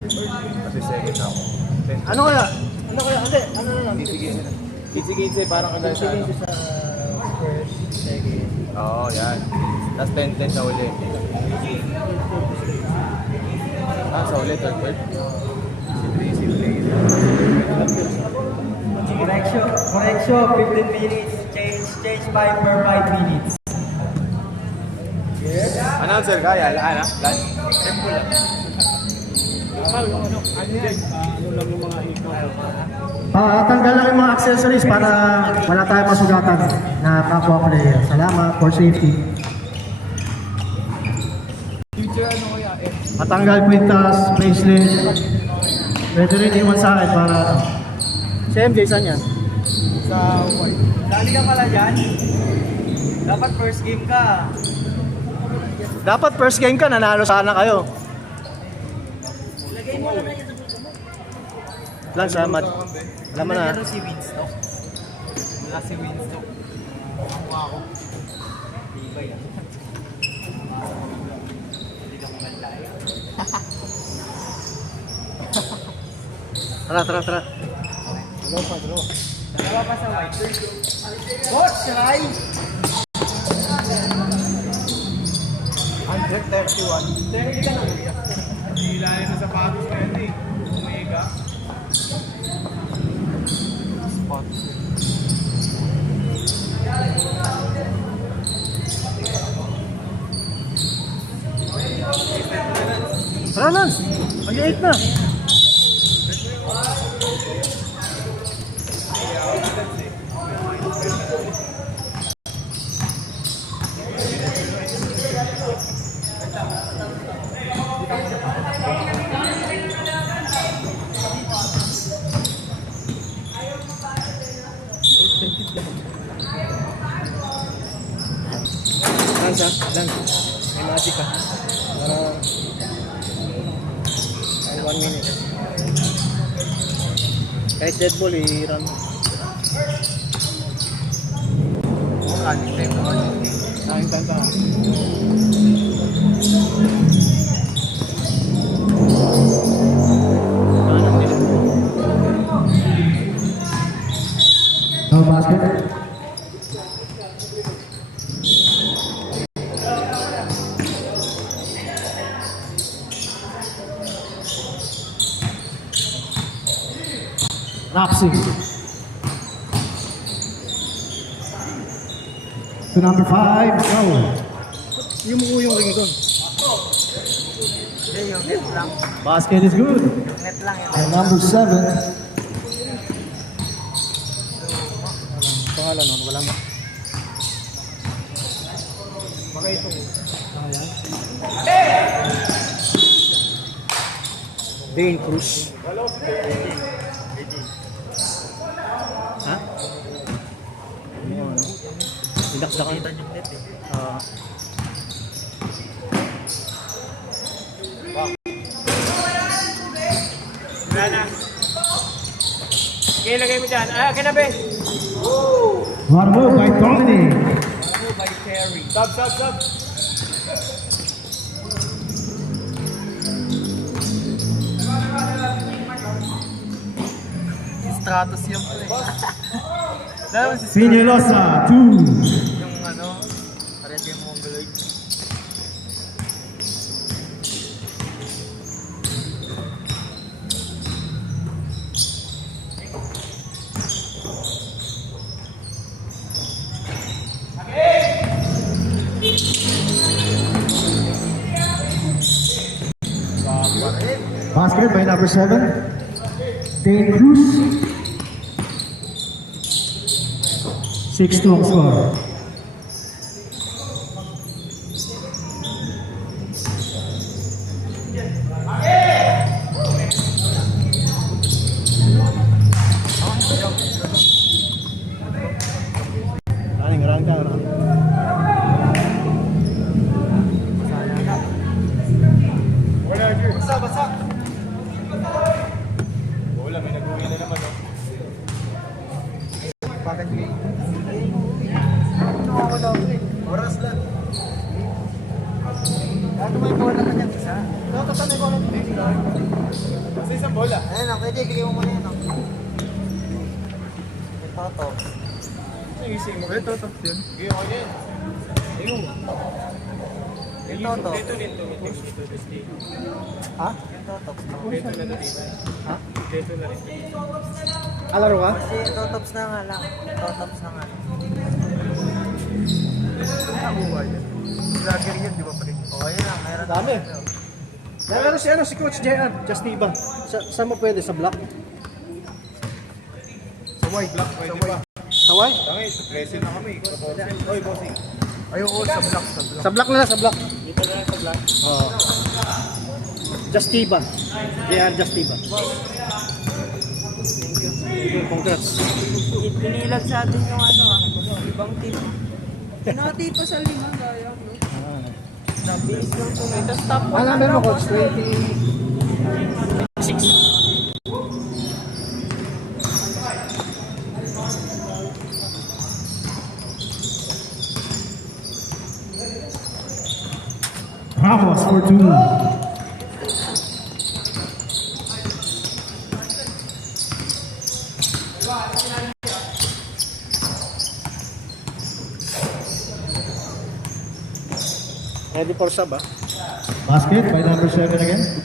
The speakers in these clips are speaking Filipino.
Kasi second ako. Ano kaya? Hindi, ano na lang? Kitsi-kitsi, parang kagaya sa ano. Sa first, second. Oo, yan. Tapos 10-10 na uli. Sa uli, third. Simple. Correction, 15 minutes. Change by per 5 minutes. Announcer ka, yala, ano? Simple lang. Tanggal lang yung mga accessories para wala tayong masugatan na kapwa player. Salamat for safety. Matanggal kwintas, bracelet. Pwede rin iwan sa akin para... Si MJ, saan yan? Sa white. Dali ka pala dyan. Dapat first game ka. Dapat first game ka, nanalo sana kayo. Lagay mo lang na yan sa bulsa mo. Lang sa mat. Alam mo na. Meron si Winstock. Wala si Winstock. Ang mukha ko. Di ba yan? Hindi ka kumalaya. Tara. Dalawa pa sa white. Coach, Rai! 131. Dali ka na. Hilahin na sapatos na yun eh. Omega. Spot. Tara na. Mag-8 na. Lang. May magic ka. Para... Ay, 1 minute. Kahit dead ball, i-run. Running time naman. Aking tanta. No basket. Rapsing. To number 5, go. Yung ring doon. Hindi, yung net lang. Basket is good. Yung net lang yan. And number 7. Pangalan nun, wala mo. Baka ito. Dane Cruz. Ha? Dinakdakan. Kita yung net eh. Gana. Okay, lagay mo dyan. Kinabi. What a move by Dominic. Ano by Terry? Sub. Stratos yung play. Dalawa si Pinelosa, 2. yung ano, parang yung Mongoloid. Basket by number 7. Dane Cruz. 6-2 ang score. Running ka. Basa. Wala, may nag-uwi na naman. Bakit kayo? Oras lang. Ano may bola na yan isa? Nakatanay ko lang. Bola. Ayun na, pwede, bigay mo muna yun. Ito, to. Ising mo. Ito. Yun. Bigyan ko yan. Ayun. Ito, to. Dito. Ha? Ito, to. Dito na dito. Ha? Dito na rin. Alaro ka? Kasi ito, tops na nga lang. Ito, tops na nga. Nakuha yan. Vlogger yan, di ba pa rin? Oo, yun lang. Meron Dami. tayo. Nalaro si Coach JR, Justiba. Saan mo pwede? Sa block? Sa white block, pwede ba? Sa white? Tangay, sa 13 na kami. Oy, bossing. Ayoko, sa block. Sa block na lang, sa block. Dito na lang sa block. Oo. Justiba. JR Justiba. Congrats. Pinilag sa atin yung ano ibang team. Pinati pa sa lima, sayang, no? Nabilis lang ito. Ito stop Ang number mo, Coach? 26. Ramos for 2. Ready for sub, ah? Basket by number 7 again.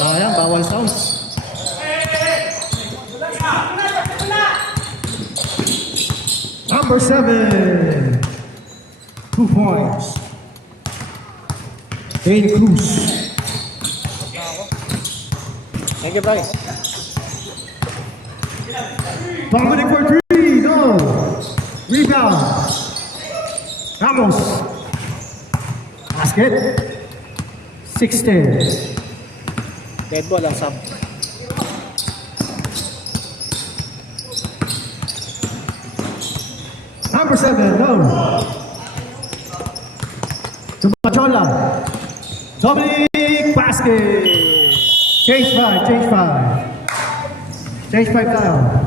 Sayang, bawal sounds. Number 7. 2 points. Dane Cruz. Thank you, Brian. Dominic for 3. No. Rebound. Ramos. Basket. 6-10. Dead ball ang sub. Number 7, no. Tumachola. Dominic basket. Change 5. Change 5 tayo.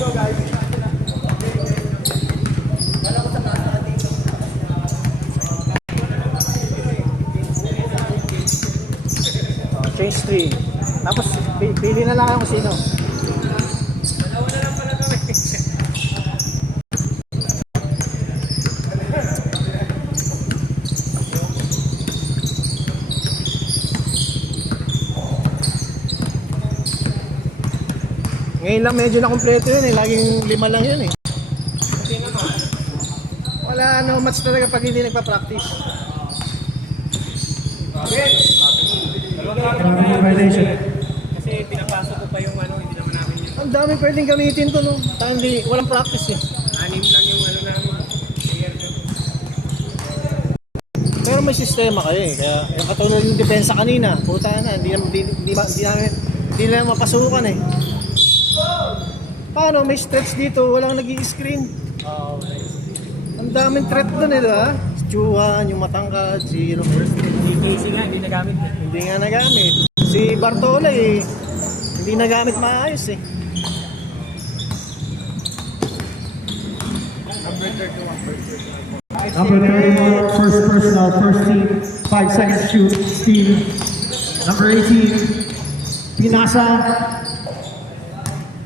Go, guys. Change 3. Tapos, pili na lang ako kung sino. Dalawa na lang pala kami. Ngayon lang medyo na kompleto yun eh. Laging 5 lang yun eh. Wala match talaga pag hindi nagpa-practice. Kasi pinapasok ko pa yung hindi naman namin yun. Ang dami pwedeng gamitin to, no? Hindi, walang practice eh. 6 lang yung namin. Player ko. Pero may sistema kayo eh. Kaya yung katulad ng depensa kanina, puta na, hindi na mapasukan eh. Paano? May stretch dito, walang nag-i-screen. Ang daming threat doon eh, diba? Si Chuhan, yung matangkad, si Robert. Casey nga, hindi nagamit. Hindi nga nagamit. Si Bartola eh, hindi nagamit maayos eh. Number 31, first personal, first team, 5 seconds shoot, Steve. Number 18, Pinasa.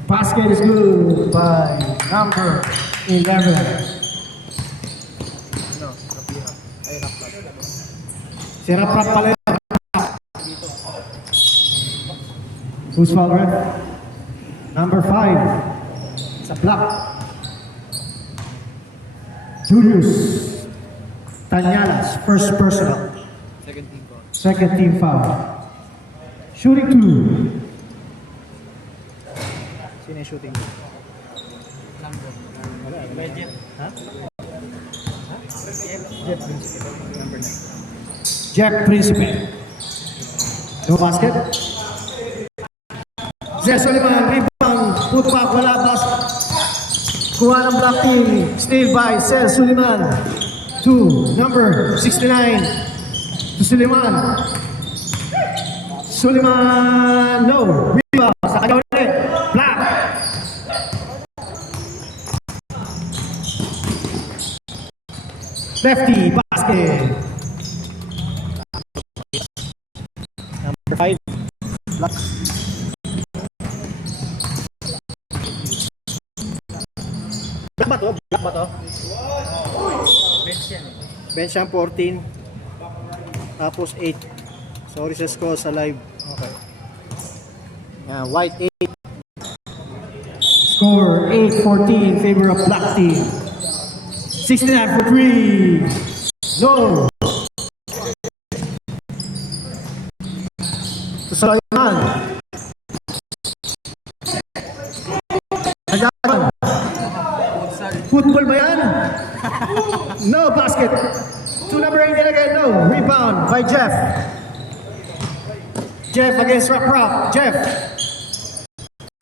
Basket is good by number 11. Si Raprap pala yun. Who's foul, ref? Number 5. Sa block. Julius Tanyalas, first personal. Second team foul. Shooting 2. Sino yung shooting 2? Legend. Ha? Jeff Principe. No basket. Zé Soliman, rebound, putback, wala pass. Kuha ng block team, steal by Zé Soliman. 2, number 69. To Soliman. Soliman, no. Rebound, sa kanya ulit. Black. Lefty basket. Number 5. Black. Black ba to? Black ba to? Bench yan. Bench ang 14. Tapos 8. Sorry sa score sa live. Okay. White 8. Score 8-14 in favor of black team. 69 for 3. No. Sulayman. Agawan. Football ba yan? No basket. To number 8 again, no. Rebound by Jeff. Jeff against Rock. Jeff.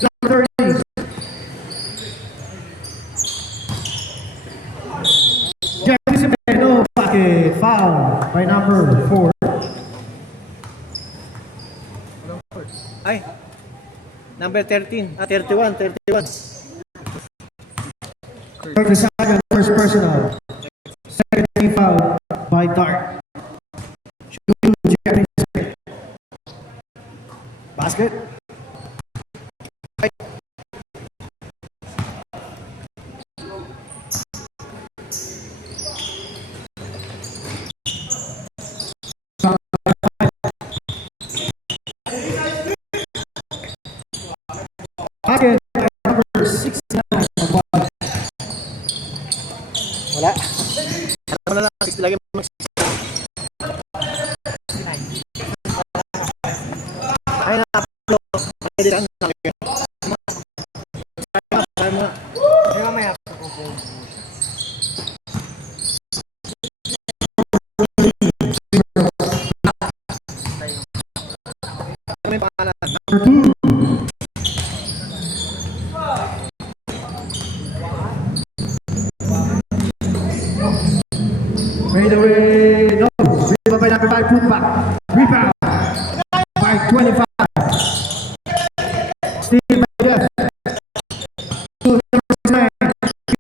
Number 30. Jeff Isabel, no basket. Foul by number 4. Ay. Number 13. 31. 32nd, first personal. Second team foul by Dart. Basket. Basket number 69. Wala. Wala lang. 60 lagi. Ay na. Pwede lang. Ay mamaya. May pangalan. Number 2. Fade away, no. Rebound by number 5, put back. Rebound by 25. Steve by Jeff. To number 9.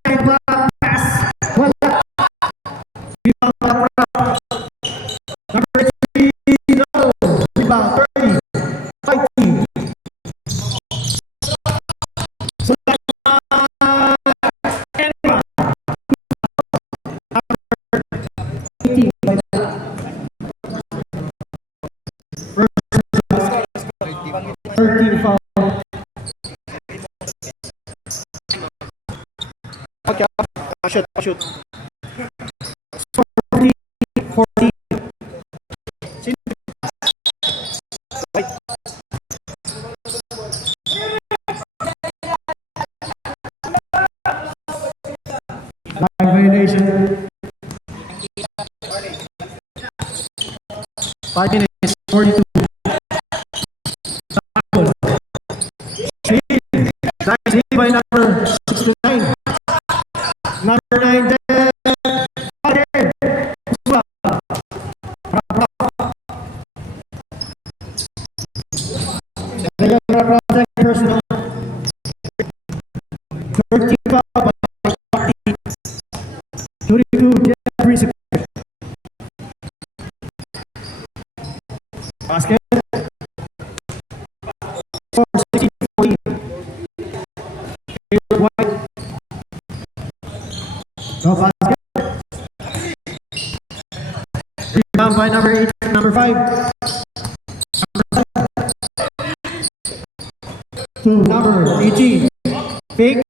Behind block, pass. Wala. Rebound by number 3, no. Rebound 30. Fighting. Foul. Okay, shoot. 14. Right. Violation. 5 minutes, 42. By number 69. Number 9, again. Personal. 13 foul by 22, Jeffrey. Basket. 4-16-14. White. No basket. Rebound by number 8, number 5. To number 18. Fake.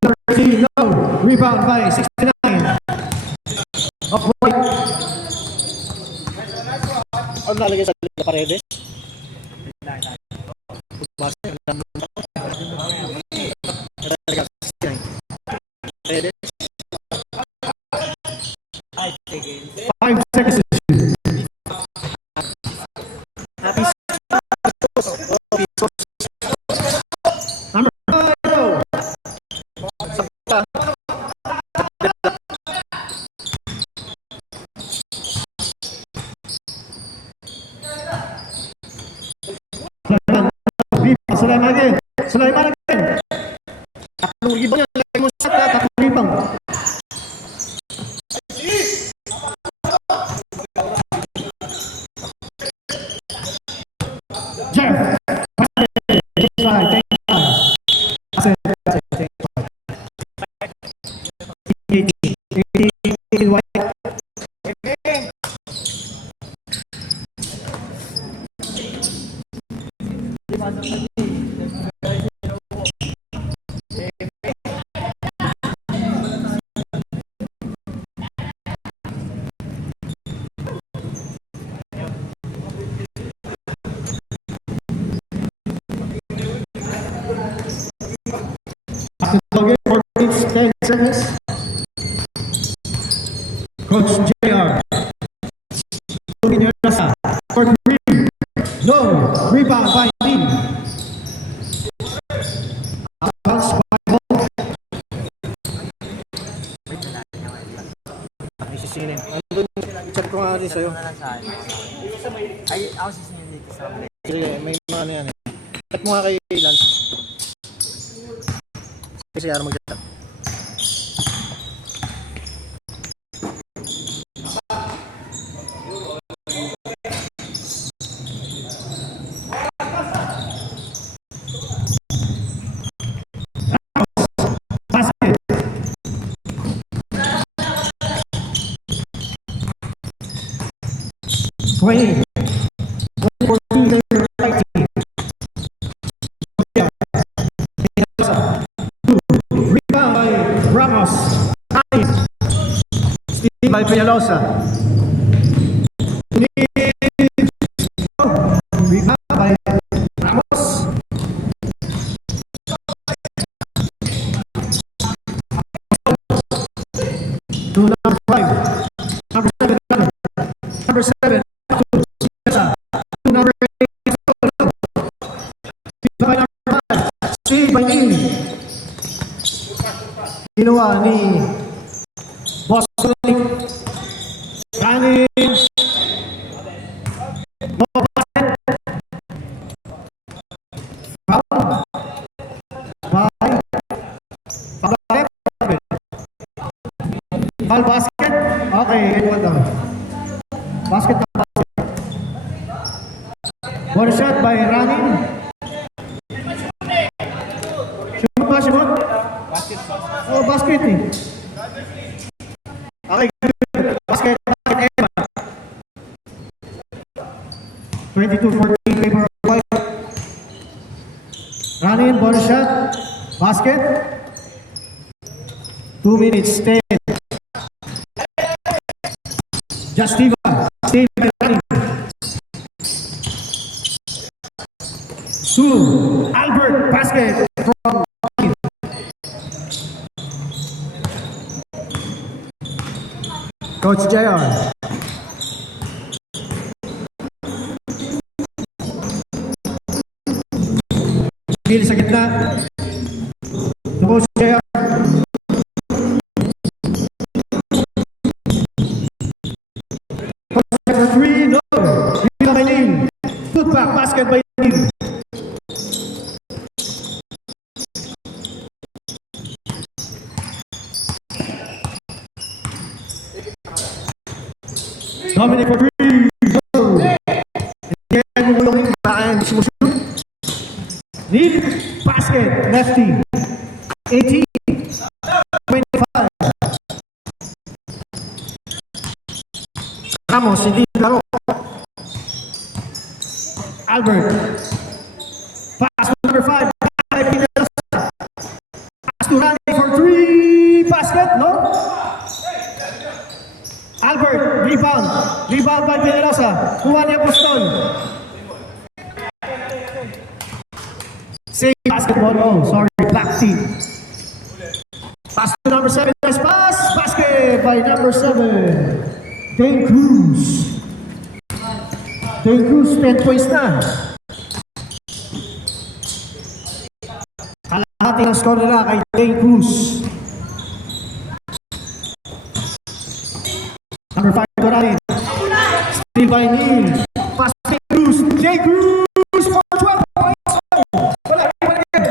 Number 13, no. Rebound by 69. Of White. Ano nalagay sa Paredes? Paredes. 5 seconds to shoot. Happy number 5. Jeff. Take five. That's it. Take five. 18 white. After 4 minutes, 10 seconds. Coach JR. For 3. No. Rebound by team. Bounce by home. Sisingin. Andun, chat ko nga rin sa'yo. Ay, ako sisingin dito sa play. Sige, may mga ano yan eh. Chat mo nga kay Lance. Kasi araw mag-chat. Basket. 20. 14 later, right team. Rebound by Ramos. Steve by Peñalosa. Rebound by Ramos. To number 5. Number 7. Number 7. To number 8. By number 5. Steve by Neil. Ginawa ni Boston running foul foul basket. Okay, anyone down. Basket. One shot by running. Shoot ba, shoot? Oh, basket eh. Okay, good. Basket, Eva. 22-14 favor of White. Running, ball shot, basket. 2 minutes, 10. Just Steve running. Sue, Albert, basket from Coach JR. Pili sa gitna. Coach JR. Coach number 3, no. Dito by Neil. Put back, basket by Neil. Dominic for 3. Go. Again, mumulong yung sumushoot. Neil, basket, lefty. 18. 25. Ramos, hindi laro. Albert. Pass to number 5. Pass to Rani for 3. Basket, no? Albert, rebound. Rebound by Peñalosa. Kuha niya Boston. Save basketball. Oh, sorry. Black team. Pass to number 7. Nice pass. Basket by number 7. Dane Cruz. Dane Cruz, 10 points na. Kalahati ng score nila kay Dane Cruz. Number 5, Doranin. Still by Neil. Pass to Cruz. Dane Cruz for 12 points. Wala again.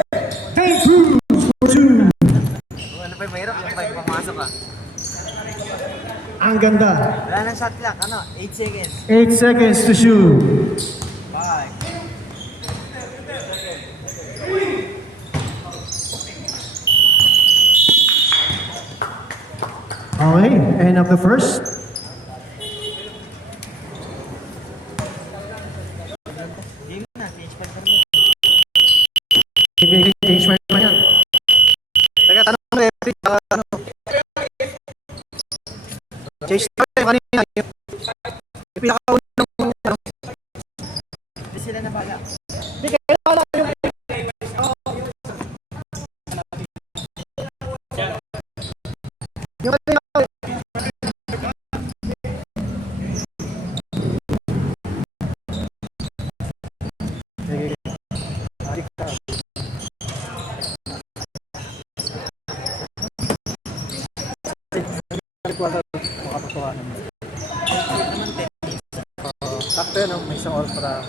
Dane Cruz for 2. Ano pa yung mahirap? Yung pa yung pumasok ah. Ang ganda. Wala nang shot clock. Ano? 8 seconds. 8 seconds to shoot. 5, Okay, end of the first. Change my mind yan. Teka, tanong mo referee, ano? Chase tayo kanina. Yung pinakaunang ano. Hindi sila na bala. Hindi kayo wala yung yung kanina. Makapagkuha naman. Sakto yun, may isang oras para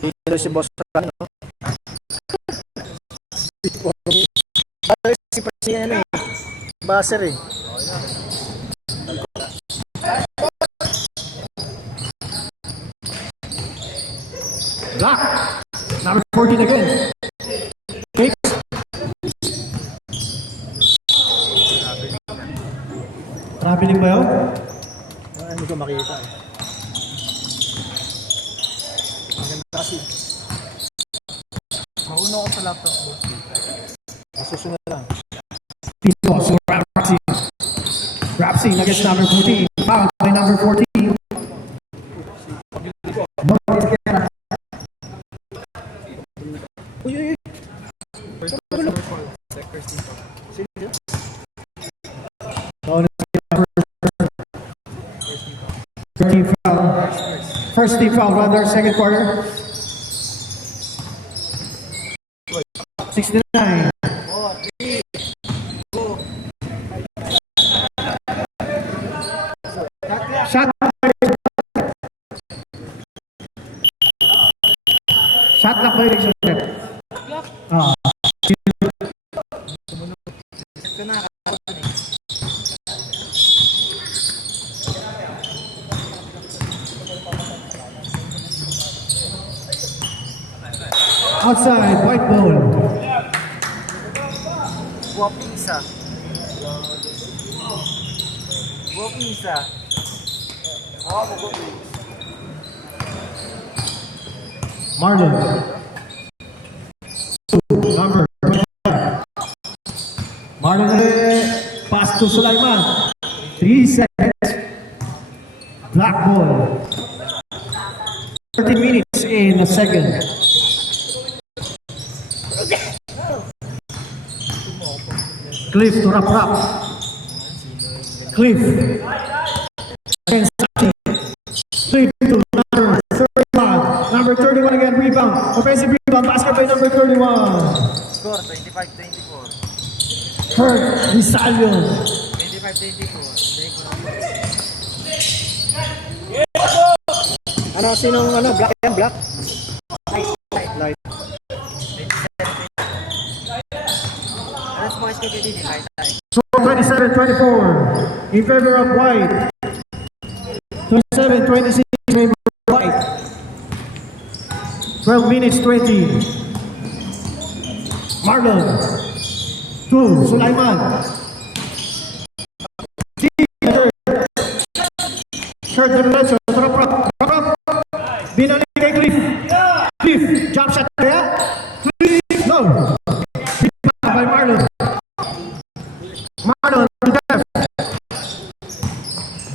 dito si boss sa ano. Si Percy ano eh. Baser eh. Black. Number 14 again. Cakes. Traveling ba yun? Hindi ko makita eh. Maganda kasi. Mauna ko sa laptop mo. Masusunod lang. Tito, so Rapsy. Rapsy against number 14. Fouled by number 14. Uy, uy, uy. So, team foul. First team foul, rather, second quarter. 69. Shot. Shot clock violation. Ah. Outside, white ball. Guwaping isa. Guwaping isa. Marlon. Number 25. Marlon pass to Sulaiman. 3 seconds. Black ball. 13 minutes in a second. Cliff to wrap. Cliff. Against Sati. Cliff to number 31. Number 31 again, rebound. Offensive rebound, basket by number 31. Score, 25-24. Kurt Rizalion. 25-24. Ano, sinong ano, black yan, black? Light. Alas mga isko kayo din, kahit tayo. Score 27-24 in favor of White. 27-26 in favor of White. 12 minutes 20. Marlon. 2. Sulaiman. Shirt to the left. Drop. Binalik kay Cliff. Cliff. Jump shot kaya. Cliff. No. By Marlon. Marlon.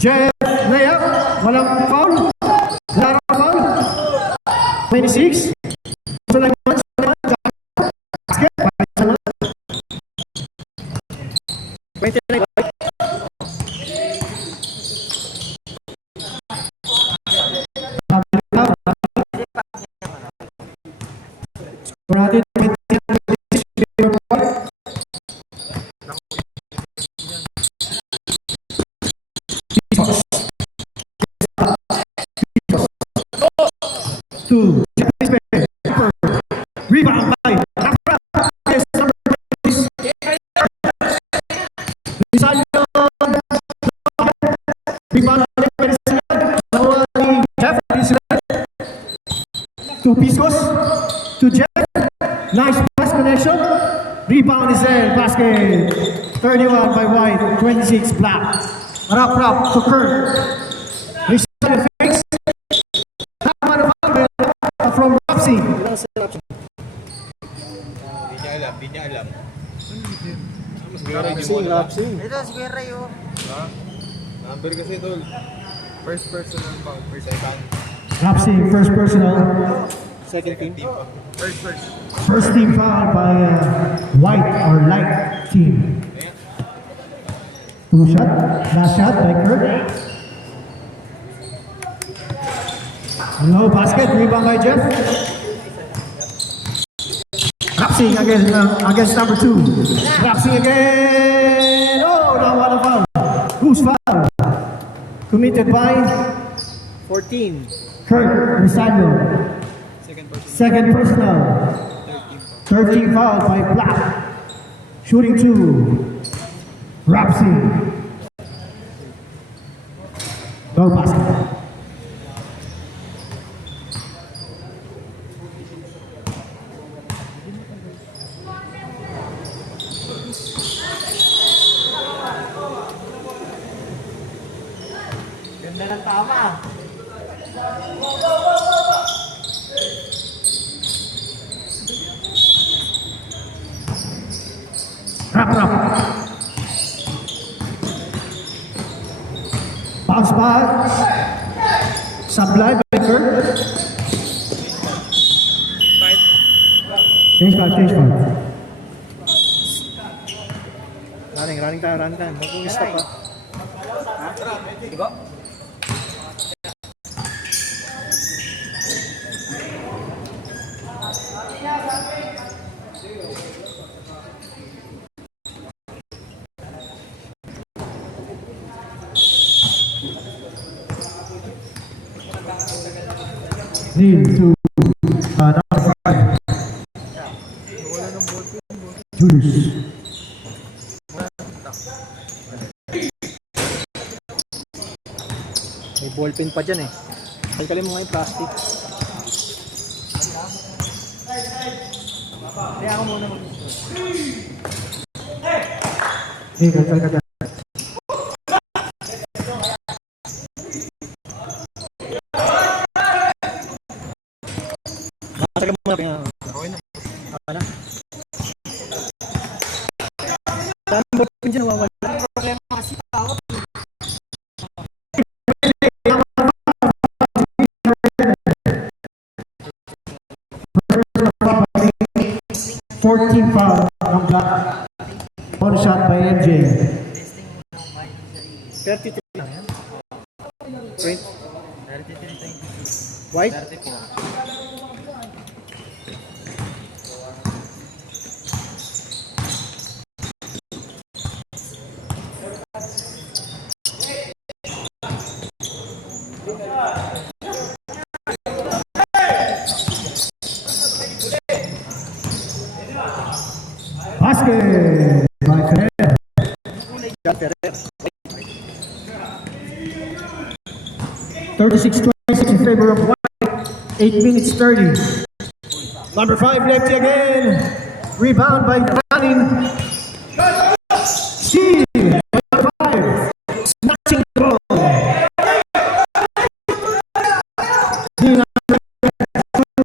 Jeff layup. Walang foul. Laro foul. 26. Sulaiman. Basket. 29. Natin 2. Rebound by Rebound by Jeff. 2 piece 31 by White, 26 Black. Rap to Kurt. He's on the face. Tama na foul from Rapsy. Di niya alam. Lapsing. Ito, si Kuya Ray, oh. Ha? Number kasi tol. First person ang pang. First second. Rapsy, first personal. Second team. Team pa. First. First team foul by White or Light team. Two shot. Last shot by Kurt. No basket. Rebound by Jeff. Rapsy against number 2. Rapsy again. Oh, now what a foul. Who's foul? Committed by 14. Kurt Risaldo. Second personal. 13 foul by Black. Shooting 2. Rapsy. No basket. Ganda ng tama. Rap. Bounce back. Sublime by Kurt. Change five. Running time. Mag-stop pa. Diba? Neil to number 5. Julius. May ballpen pa dyan eh. Kalkalin mo nga yung plastic. Kaya ako muna Hey, kaya. Masaka mo na kaya. Okay na. Saan ang ballpen dyan nawawala? problema kasi tao. 14 foul ng Black. One shot by MJ. 33 lang yan. 20. White? Basket by Ferrer. John Ferrer. 36-26 in favor of White. 8 minutes 30. Number 5 left again. Rebound by Running. Steal by number 5. Snatching the ball.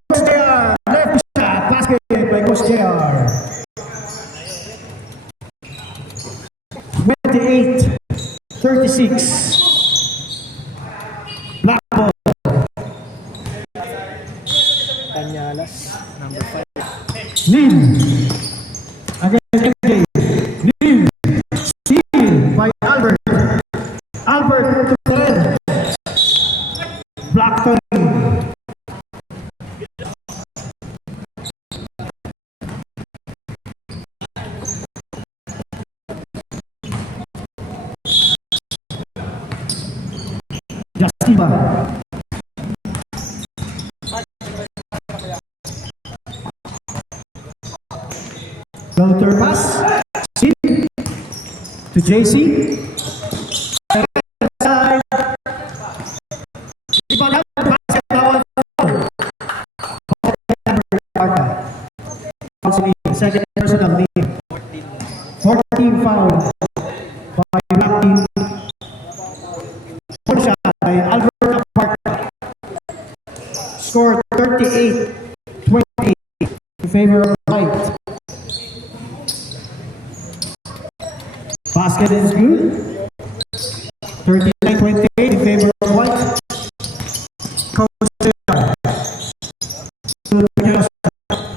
Coach JR. Left shot. Basket by Coach JR. 28-36. Black ball. Canyalas. Number 5. Neil. Against MJ. Neil. Steal by Albert. Albert to Ferrer. Black turn. Justiba. Counter pass. C to JC. Side. Second personal lead. 14 foul favor of white. Basket is good. 39-28 in favor of white. Coach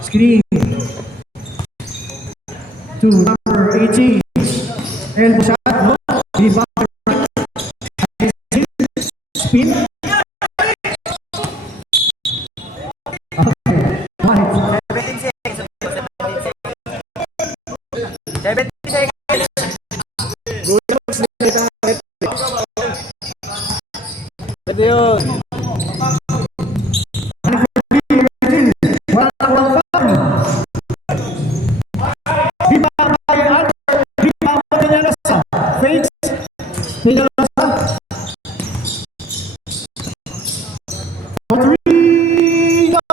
screen to number 18. Elbow shot, no? Rebound. Spin. Okay, white. 17 seconds. Pwede yun.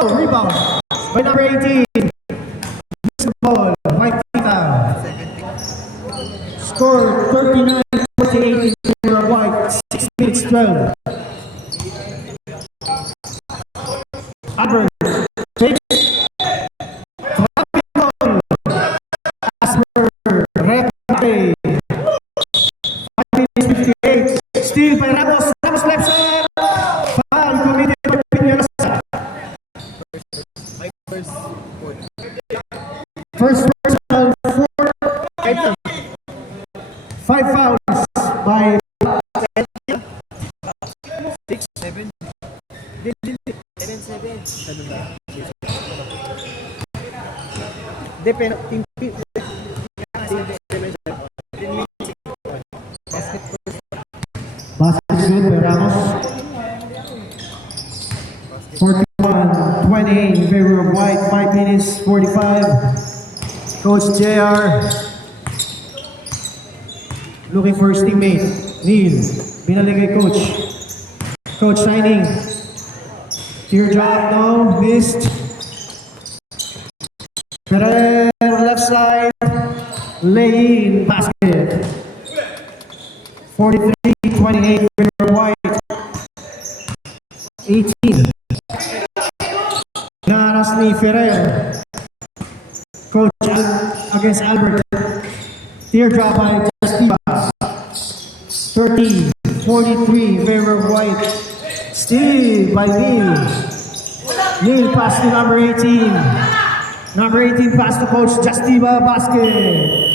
Rebound by number 18. Miss the ball. White down. Score 39-48 in favor of white. 6 minutes 12. Adverb. Take. Dropping ball. Asper. Replay. 5 minutes 58. Steal by Ramos. Ramos left side. Foul committed by Peñalosa. First personal 5 fouls by 6, 7. 7. Depende. basket good by Ramos. 41-28 in favor of white. 5 minutes 45. Coach JR looking for his teammate. Neil, binaligay coach. Coach signing. Teardrop, no, missed. Ferrer, left side. Lay in, basket. 43-28 in favor of white. 18. Naras ni Ferrer. Coach against Albert. Teardrop by Justiva. 30-43 in favor of white. Steal by Neil. Neil pass to number 18. Number 18 pass to Coach Justiva. Basket.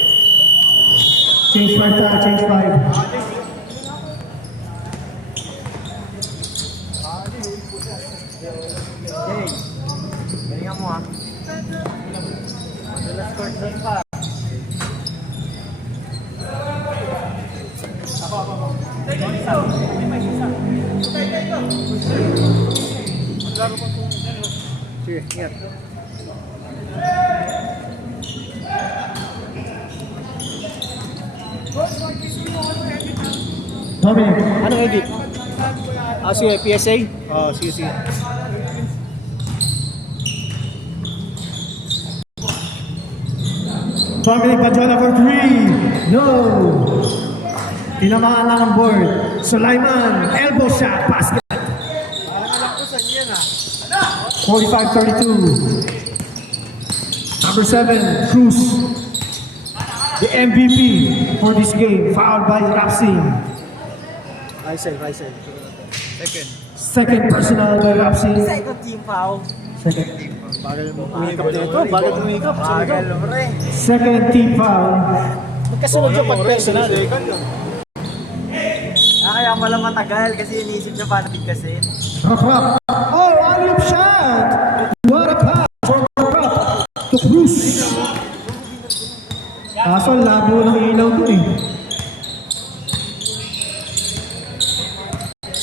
Change 5. Change 5. Galingan mo, ha. Madalas court doon pa. Sige, ingat. Dominic. Anong edit? Sige, PSA? Sige, sige. Dominic Padilla for 3. No. Tinamaan lang ang board. Sulaiman, elbow shot, basket. 45-32. Number 7, Cruz. The MVP for this game, fouled by Rapsing. Rysel. Second personal by Rapsing. Second team foul. Second. Bagal mo umikap dito. Bagal mo umikap. Bagal mo rin. Second team foul. Magkasunod yung pag-personal. Kaya pala matagal kasi inisip niya paano bigkasin. Rock. Oh, alley-oop shot. What a pass from Rock to Cruz. Kaso labo ng ilaw dun eh.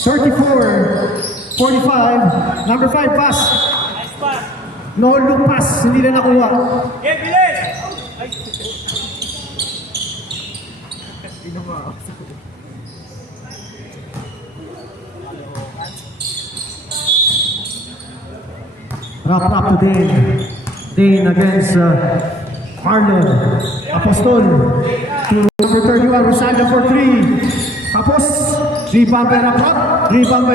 34-45. Number 5 pass. No look pass. Hindi na nakuha. Wrap to Dane. Dane against Marlon. Apostol to number 31. Rosaldo for 3. Tapos, rebound by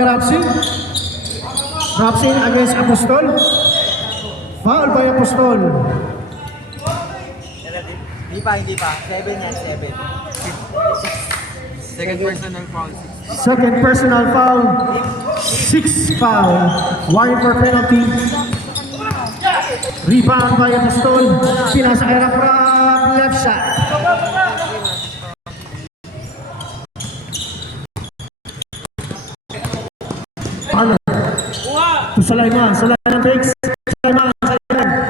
Rapsing. Rapsing against Apostol. Foul by Apostol. Hindi pa. 7 yan, 7. Second personal foul. Second personal foul. 6 foul. Warning for penalty. Rebound by Apostol. Pinasa kay Raprap. Left shot. Ano? To Sulaiman. Sulaiman takes. Sulaiman.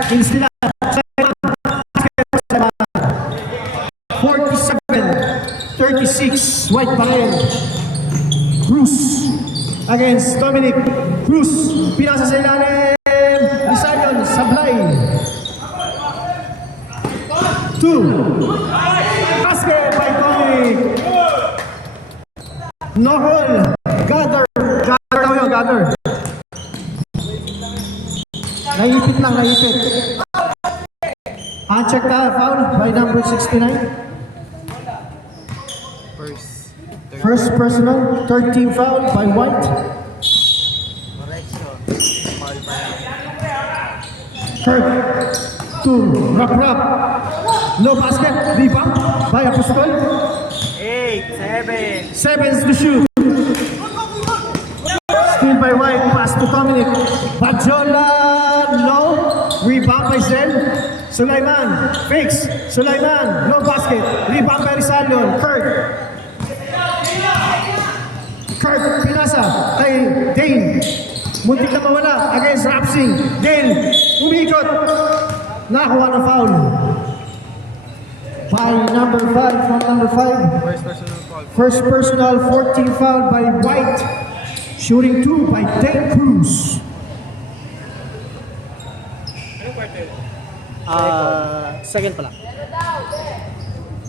Kings nila. Sulaiman. 47-36. White pa rin. Cruz against Dominic. Cruz. Pinasa sa ilalim. Lisanyon. Sablay. 2. Basket by Dominic. No hole. Gather. Gather daw yun. Gather. Naipit lang. Naipit. Uncheck na. Foul by number 69. First personal, 13 foul by White. Third, 2, Rap. No basket, rebound by Apostol. 8, 7. 7 to shoot. Steal by White, pass to Dominic. Bajola, no. Rebound by Zen. Sulaiman, fakes. Sulaiman, no basket. Rebound by Rizalion. Kurt, pinasa kay Dane. Muntik na mawala against Rapsing. Dane, umikot. Nakakuha ng foul. By number 5, from number 5. First personal foul. First personal, 14 foul by White. Shooting 2 by Dane Cruz. Second pa lang.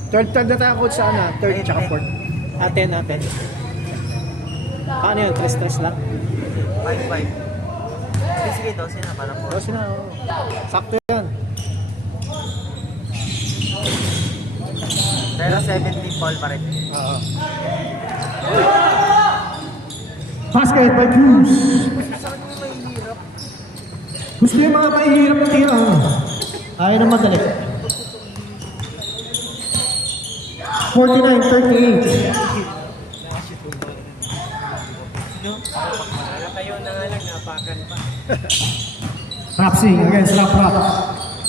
Third na tayo coach sa ano? Third tsaka fourth. 10. Paano yun? 3 lang? 5. Sige, 12 na. Parang 4. 12 na. Sakto yan. Pero 17 ball pa rin. Basket by Cruz. Gusto yung mga mahihirap na tira. Ayaw na madali. 49-38. Kayo na nga lang, napakan pa. Rapsing against Rap.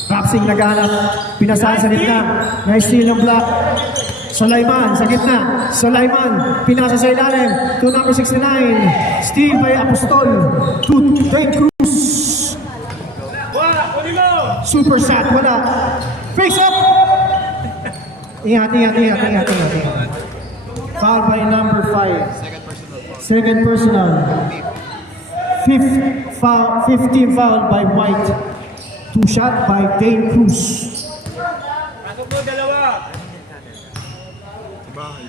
Rapsing naghanap. Pinasahan sa gitna. Na-steal ng block. Sulaiman sa gitna. Sulaiman pinasa sa ilalim. To number 69. Steal by Apostol. To Dane Cruz. Super shot. Wala. Face up. Ingat. Foul by number 5. Second personal. 15 foul by White. 2 shot by Dane Cruz. Pasok mo, dalawa. Bahay.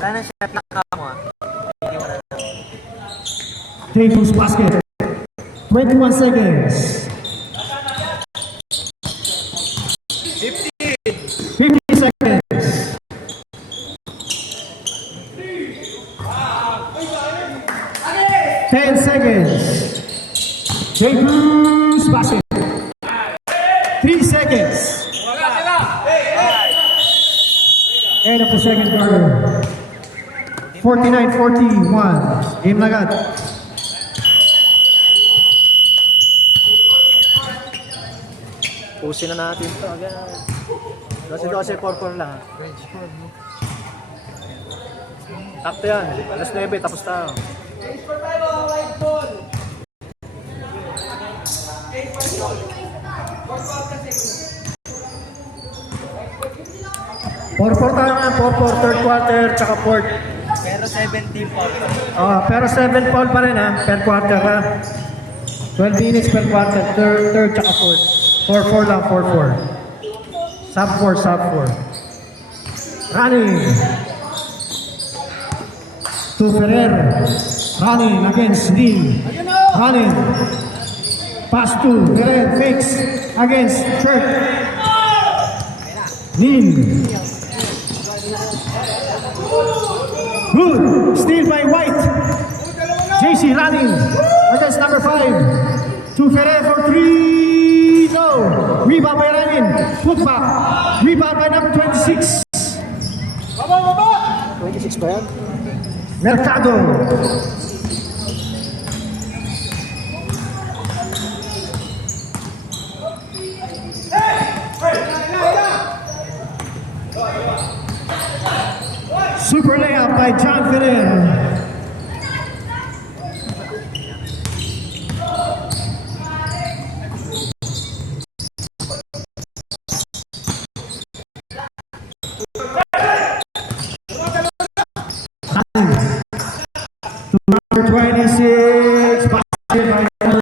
Sana shot na ka mo. Dane Cruz basket. 21 seconds. 50 seconds. 10 seconds. Dane Cruz basket. 3 seconds. End of the second quarter. 49-41. Game na agad. Pusin na natin ito agad. 12-4 lang. Sakto yan. Alas 9, tapos tayo. Four tayo nga. 4-4. Third quarter, tsaka fourth. Pero 17 ball. Pero 7 foul pa rin ha. Per quarter ha. 12 minutes per quarter. Third tsaka fourth. 4-4 lang. 4-4. Sub 4. Running. To Ferrer. Running against Lee. Running. Pass to Ferrer. Fakes against Church. Lee. Good. Steal by White. JC running against number 5. To Ferrer for 3. No. Rebound by Ranin. Put back. Rebound by number 26. 26 ba yan? Mercado. Super layup by John Ferrer. Number 26, basket by number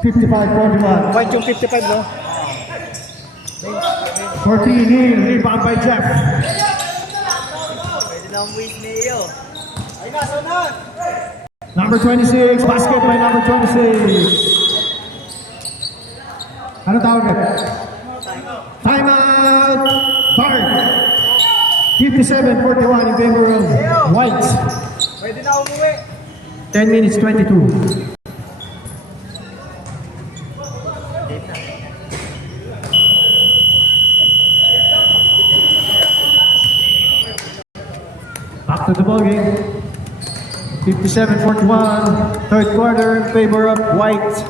55-41. Point yung 55, no? 14 Neil, rebound by Jeff. Pwede na umuwi ni Iyo. Number 26, basket by number 26. Ano tawag yan? Timeout! Park! 57-41 in favor of White. Pwede na umuwi. 10 minutes, 22. Back to the ball game. 57-41. Third quarter in favor of White.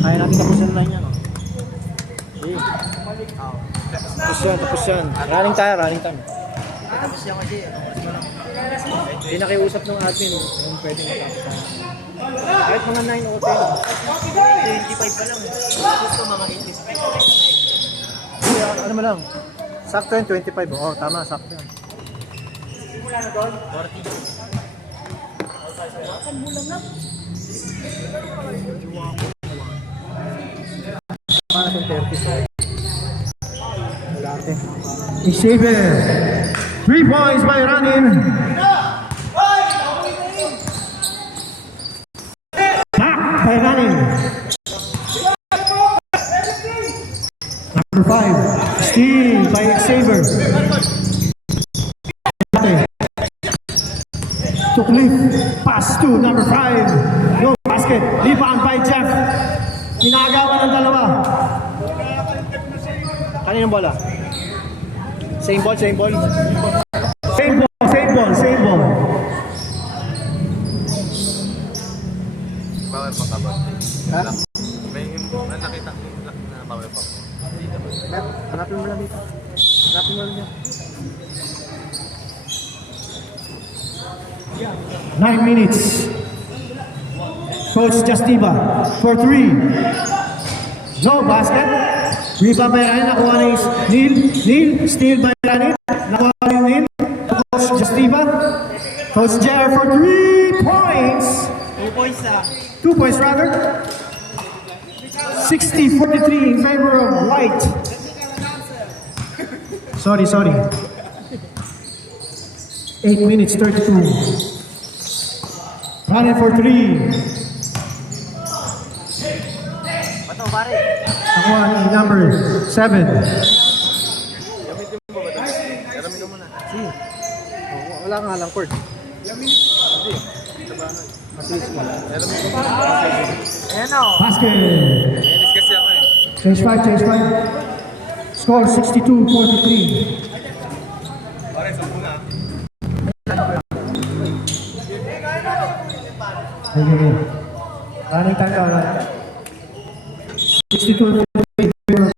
Kaya natin tapusin na yan, no? Tapos yan. Running time. Tapos yan kasi. Hindi nakiusap ng admin kung pwede matapos na. Kahit mga 9 o 10. 25 pa lang. Gusto mga 80. Ano mo lang? Sakto yan, 25. Oo, tama, sakto yan. Para natin 30 so. Wala natin. Xavier. 3 points by Ranin. Back by Ranin. Number 5. Steal by Xavier. To Cliff. Pass to number 5. No basket. Rebound by Jeff. Ginagawa ng dalawa. Kaninong bola? Same ball. Same ball, same ball. Bawal pa ka ba? Ha? May nakita na bawal pa. Hanapin mo lang dito. Hanapin mo lang dito. 9 minutes. Coach Justiba for 3. No basket. Rebound by Ranin. Nakuha na yung Neil. Steal by Ranin. Nakuha na yung Neil. Coach Justiba. Coach Jer for 3 points. 2 points na. 2 points rather. 60-43 in favor of White. Sorry. 8 minutes 32. Running for 3. Bato, pare. Nakuha ni number 7. Wala nga lang court. Ayan o. Basket. Inis kasi ako eh. Change 5. Score 62-43. Pare, sa muna. Okay. Running time down. 62-43.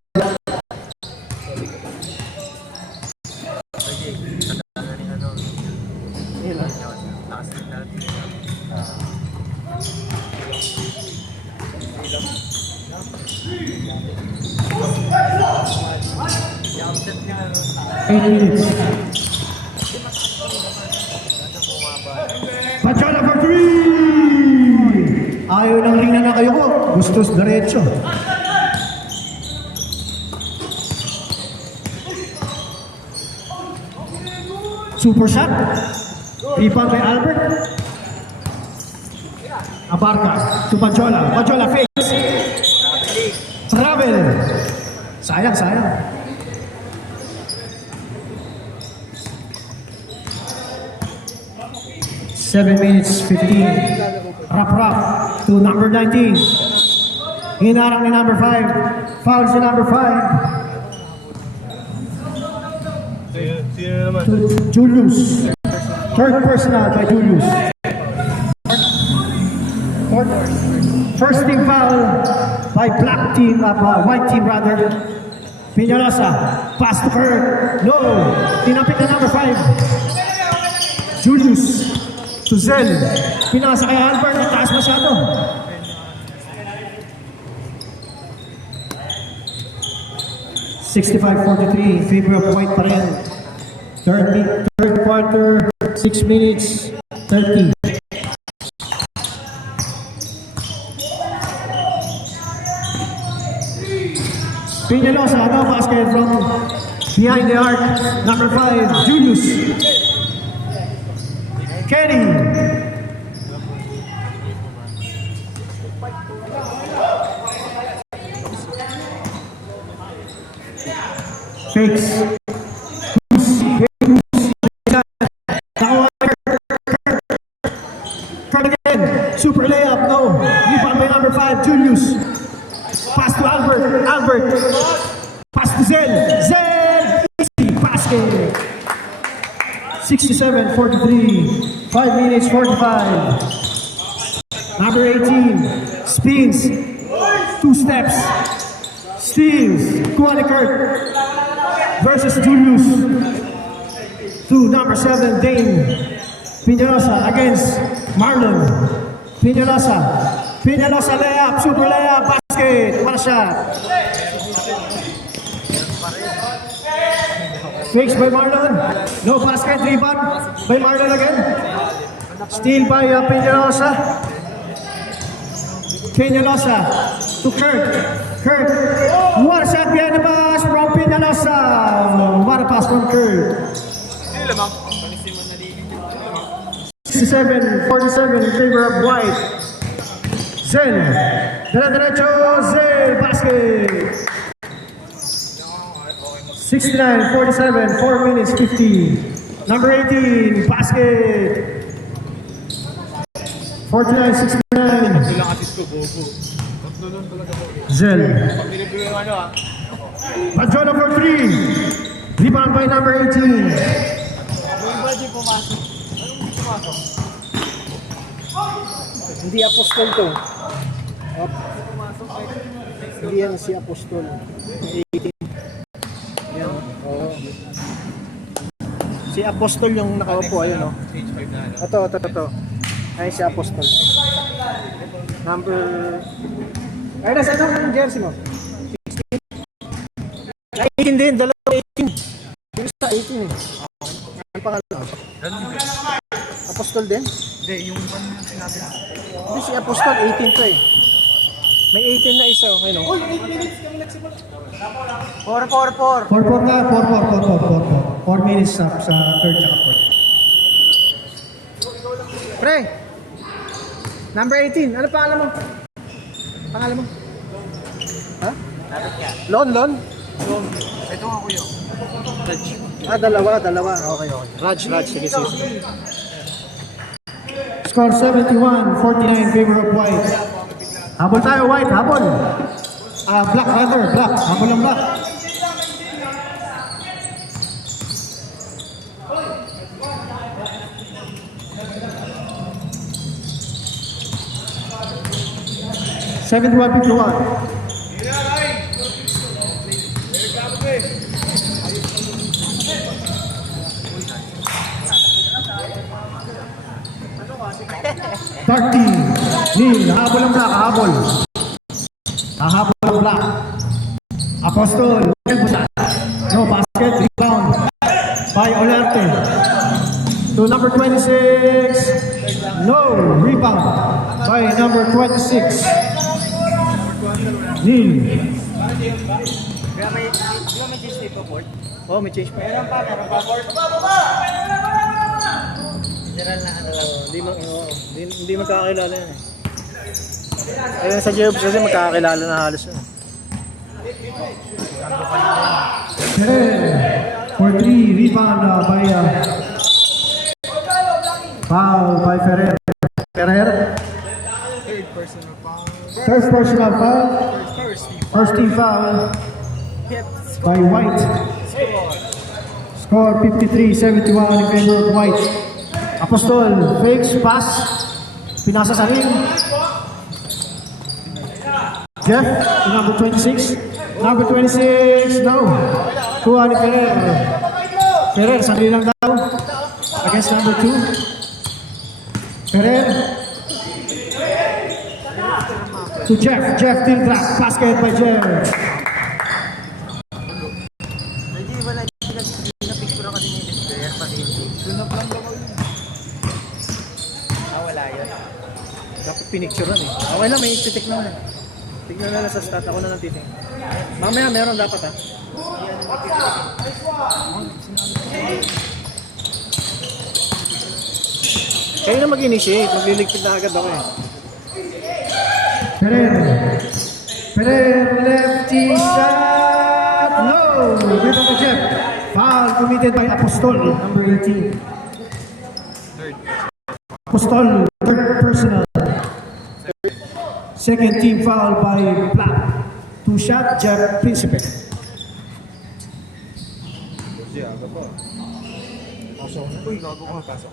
Eight minutes. Pachola for 3! Ayaw ng ring na kayo ko. Gustos diretso. Super shot. Rebound by Albert. Abarca to Pachola. Pachola fakes. travel. Sayang, sayang. Seven minutes, 15. Rap to number 19. Hinarang ni number 5. Foul si number 5. Sino naman? To Julius. Third personal by Julius. First team foul by black team, white team rather. Peñalosa, pass to Kurt. No, tinapit na number 5. Julius to Zel. Pinasa kay Albert, taas masyado. $65-43 in favor of white pa rin. Third quarter, 6 minutes, 30. Peñalosa, no basket from behind the arc. Number 5, Julius. Kenny. Fakes. Kurt again. Super layup, no. Rebound by number 5, Julius. Pass to Albert. Albert. Pass to Zel. Zel. Easy basket. 67-43. 5 minutes 45. Number 18. Spins. 2 steps. Steals. Kuwani Kurt. Versus Julius. To number 7. Dane. Peñalosa against Marlon. Peñalosa. Peñalosa layup. Super layup. Basket. What a shot. Fakes by Marlon. No basket. Rebound by Marlon again. Steal by Peñalosa. Peñalosa to Kurt. Kurt. What a shot behind the pass from Peñalosa. What a pass from Kurt. 67-47 in favor of white. Zen. Derecho. Zen. Basket. 69-47, 4 minutes 50. Number 18, basket. 49-69. Sila assist ko, bobo. Tatlo talaga po. Zel. Pag nilibig yung ano Patrol number 3. Rebound by number 18. Yung iba di pumasok. Anong pumasok? Hindi apostol to. Hindi yan si apostol. 18. Yan. Oo. Si apostol yung nakaupo, ayun o. Ito. Ay, si apostol. Number... Ay, nasa anong jersey mo? 16? Ay, 18 din. Dalawa 18. Yung sa 18 eh. Ang pangalan. Apostol din? Hindi, yung one sinabi na. Hindi, si apostol 18 to eh. May 18 na isa, okay no? 4-4-4. 4-4 na, 4 minutes sa third tsaka fourth. Pre! Number 18. Ano pangalan mo? Pangalan mo? Ha? Lon? Ito nga kuya. Ah, dalawa. Okay. Raj. Sige. Score 71-49 in favor of white. Habol tayo, white. Habol. Black rather. Black. Habol ang black. Seven to 51. Darty. Neil, habol ang black, habol. Habol ang black. Apostol. No basket, rebound by Olarte. To number 26. No rebound by number 26. Neil. Kaya may change dito, board? Oo, may change pa. Meron pa, board. General na ano, hindi magkakakilala yan eh. Ayun sa Jobs kasi magkakakilala na halos yun. Ferrer for 3, rebound by foul by Ferrer. Ferrer, Third personal foul. first personal foul, First team. first team foul Hit. by White. Score 53-71 in favor of White. Apostol, fakes, pass, pinasa sa ring. Jeff, number 26. Number 26, no. Kuha ni Ferrer. Ferrer, sandali lang daw. Against number 2. Ferrer. To Jeff. Jeff, till drop. Basket by Jeff. Hindi wala na picture ako din yung display. Pati yung Sunap lang ako yun. wala yun. Dapat pinicturean eh. Okay lang, may titik naman eh. Tignan na lang sa stat. Ako na lang titik. Mamaya meron dapat ha. Kayo na mag-initiate. Magliligpit na agad ako eh. Ferrer. Ferrer, lefty shot. No. Rebound by Jeff. Foul committed by Apostol, number 18. Apostol, third personal. Second team foul by Black. 2 shot, Jeff Principe. Uy, gago ka. Pasok.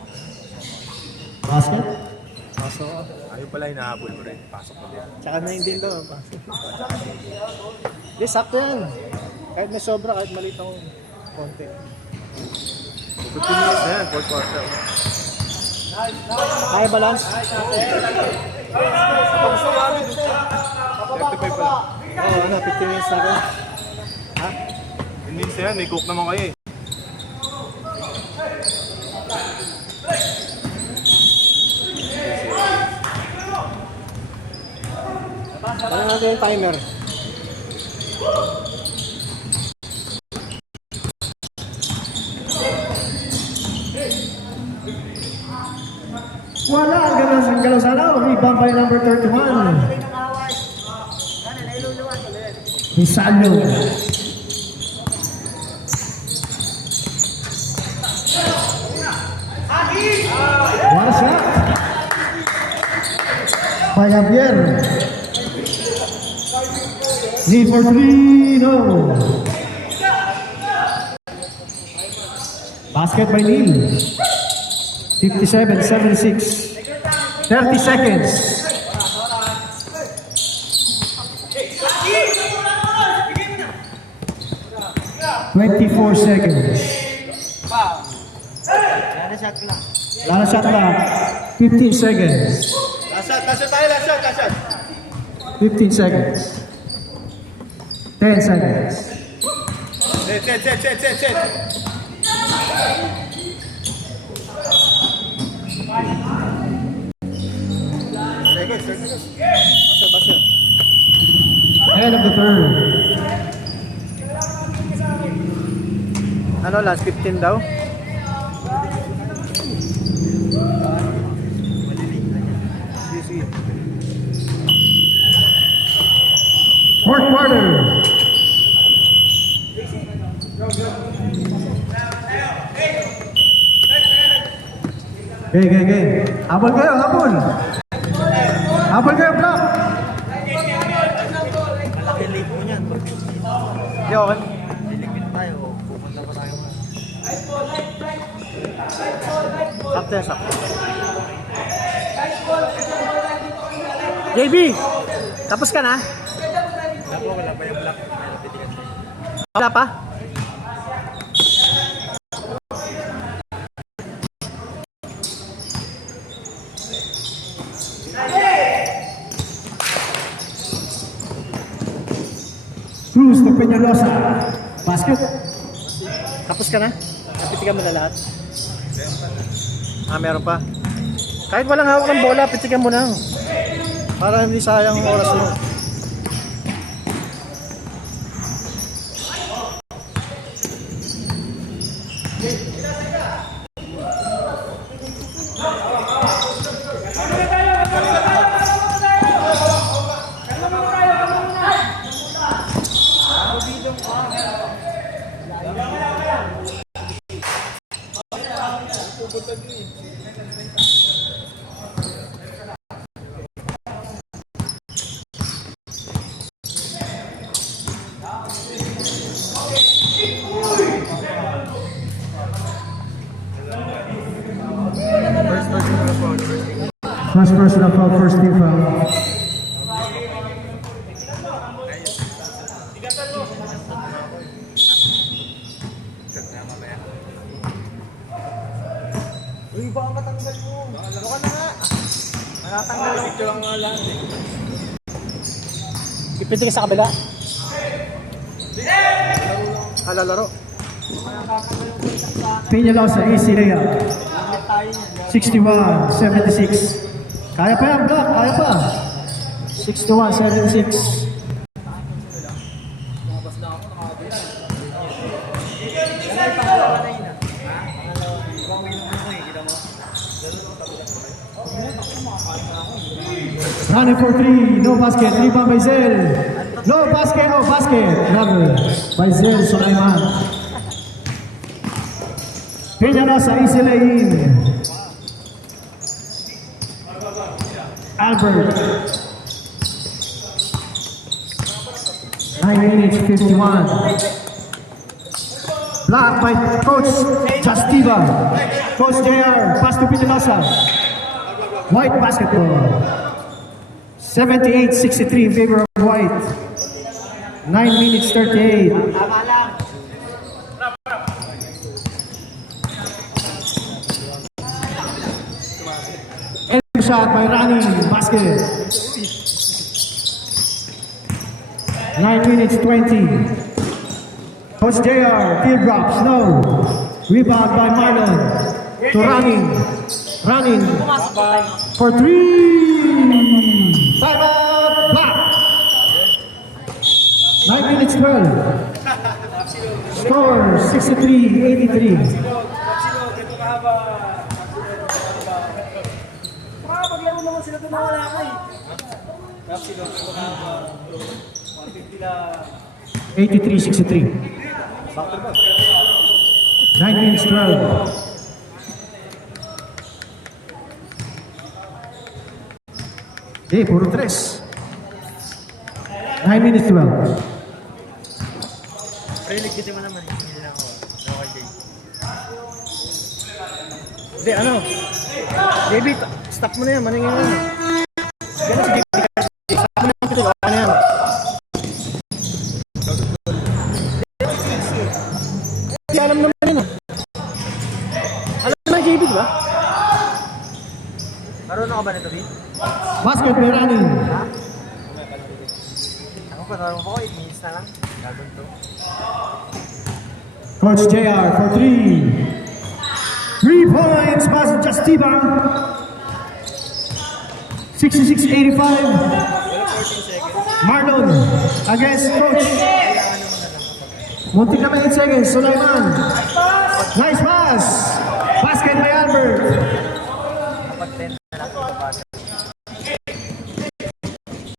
Basket. Paso. Ayaw pala hinahabol mo rin. Pasok mo din. Tsaka 9 din daw. Paso. Hindi, sakto yan. Kahit may sobra, kahit maliit ako. Konti. 15 minutes na yan. Fourth quarter. Kaya balance? 35 pala. Oo, 15 minutes na ako. Ha? 10 minutes na yan. May cook naman kayo eh. Ano natin yung timer? Wala ang galaw sa alaw. Rebound by number 31. Misalyo. What a shot. By Javier. Need for 3, no. Basket by Neil. 57-76. 30 seconds. Twenty-four seconds. Last shot lang. 15 seconds. Last shot tayo. Last shot. 15 seconds. 10 seconds. Set. Basta. End of the third. Ano, last 15 daw? Sige. Fourth quarter. Okay. Habol kayo, habol. Habol kayo, block. Malaki late mo niyan. Hindi, okay. Lilikit tayo. Pupunta pa tayo. Sakto yan, sakto. JB! Tapos ka na? Wala pa yung black. Wala pa? Cruz to Peñalosa. Basket. Tapos ka na? Napitigan mo na lahat? Meron pa. Kahit walang hawak ng bola, pitigan mo na. Para hindi sayang ang oras mo. First personal foul, first team foul. Uy, baka matanggal mo. Laro ka na nga. Matatanggal mo. Ito lang nga lang eh. Ipinti ka sa kabila. Kalalaro. Peñalosa, easy layup. 61-76. Kaya pa yan, Black. Kaya pa. 61-76. Running for three, no basket, rebound by Zel. No basket, oh basket. Rubber by Zel Sulaiman. Peñalosa, easy lay-in. Albert. 9 minutes, 51. Blocked by Coach Jastiva. Coach JR, pass to Peñalosa. White basketball. 78-63 in favor of White. 9 minutes, 38. Tama lang. End shot by Rani, basket. 9 minutes, 20. Coach JR, teardrops, no. Rebound by Marlon. To Rani. Running for three. Time out, back. 9 minutes, 12. Score 63-83. Paglaro naman sila doon na wala ka eh. 83-63. 9 minutes, 12. Puro 3. 9 minutes, 12. Pre-lig dito mo naman. Hindi lang ako. Hindi, ano? David, stop mo na yan. Maningin mo na. Gano'n si David. Stop mo na yan. Ito, ano yan? Hindi, alam naman yun. Alam naman David ba? Marunong ka ba nito, David? Basket by Rani. Ako pa, marunong ko. 8 minutes na lang. Gagawin to. Coach JR for 3. 3 points, pass to Jastiva. 66-85. Marlon against Coach. Muntik na may 8 seconds. Sulaiman. Nice pass. Basket by Albert.